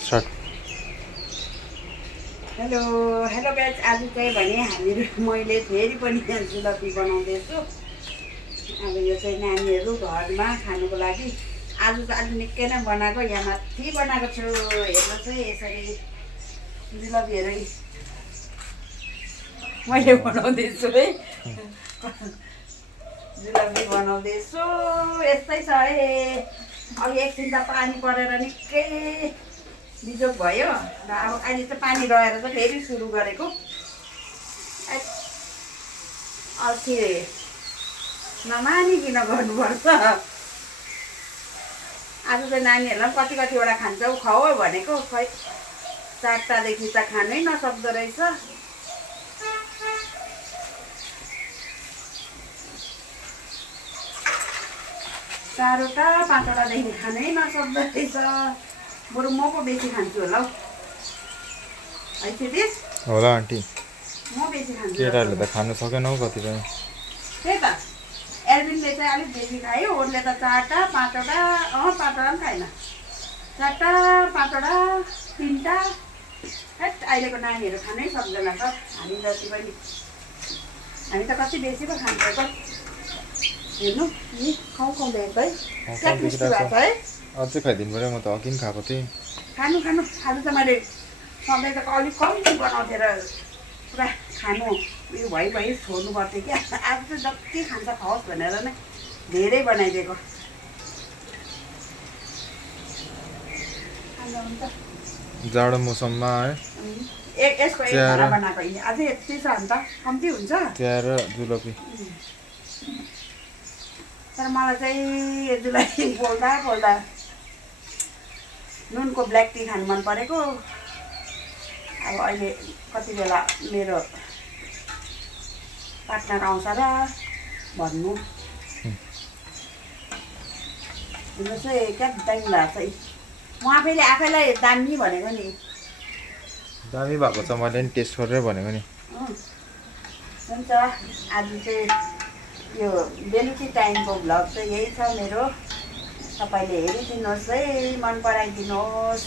Start. Hello hello guys, आज चाहिँ भने मैले फेरि पनि जुलपी बनाउँदैछु। अब यो चाहिँ नानीहरू घरमा खानुको लागि आज निकै नै बनाएको, यहाँ माथि बनाएको छु। हेर्नुहोस् है, यसरी जुलपीहरू मैले बनाउँदैछु है। जुलपी बनाउँदैछु, यस्तै छ है। अब एकछिन त पानी परेर निकै बिजोग भयो र अब अहिले चाहिँ पानी रहेर चाहिँ फेरि सुरु गरेको। अल्छी नमानिकन गर्नुपर्छ। आज चाहिँ नानीहरूलाई कति कतिवटा खान्छौ खुवाऊ भनेको, खै 4टादेखि त खानै नसक्दो रहेछ। 4वटा 5वटादेखि खानै नसक्दो रहेछ। बरु म पो बेसी खान्छु होला हौ है क्षितिज। होला आन्टी, म बेसी खान्छु। केटाहरूले त खानु सकेन हौ कतिपय। त्यही त एल्बिनले चाहिँ अलिक बेसी खायो, उसले त 4टा 5वटा 5वटा पनि खाएन। 4टा 5वटा 3टा। हेट, अहिलेको नानीहरू खानै सक्दैन त। हामी जति पनि, हामी त कति बेसी पो खान्छ त। हेर्नु नि खुवाउँदै है, क्या क्रिस्पी भएको छ है। अझै खाइदिनु पऱ्यो, म त अघि पनि खाएको थिएँ। खानु खानु, आज त मैले सधैँ त अलिक कम्ती बनाउँथेँ र पुरा खानु उयो भइ छोड्नु पर्थ्यो क्या। आज चाहिँ जति खान्छ खाओस् भनेर नै धेरै बनाइदिएको। जाडो मौसममा है यसको एक भाँडा बनाएको, अझै यति छ अन्त कम्ती हुन्छ। चिया र जुलपी। तर मलाई चाहिँ यो जुलपी पोल्दा पोल्दा नुनको ब्ल्याक टी खानु मन परेको। अब अहिले कति बेला मेरो पार्टनर आउँछ र भन्नु। हेर्नुहोस् है, क्या दामी भएको छ। म आफैलाई दामी भनेको नि। दामी भएको छ, मैले नि टेस्ट गरेर भनेको नि। हुन्छ, आज चाहिँ यो बेलुकी टाइमको भ्लग चाहिँ यही छ मेरो। तपाईँले हेरिदिनुहोस् है, मन पराइदिनुहोस्।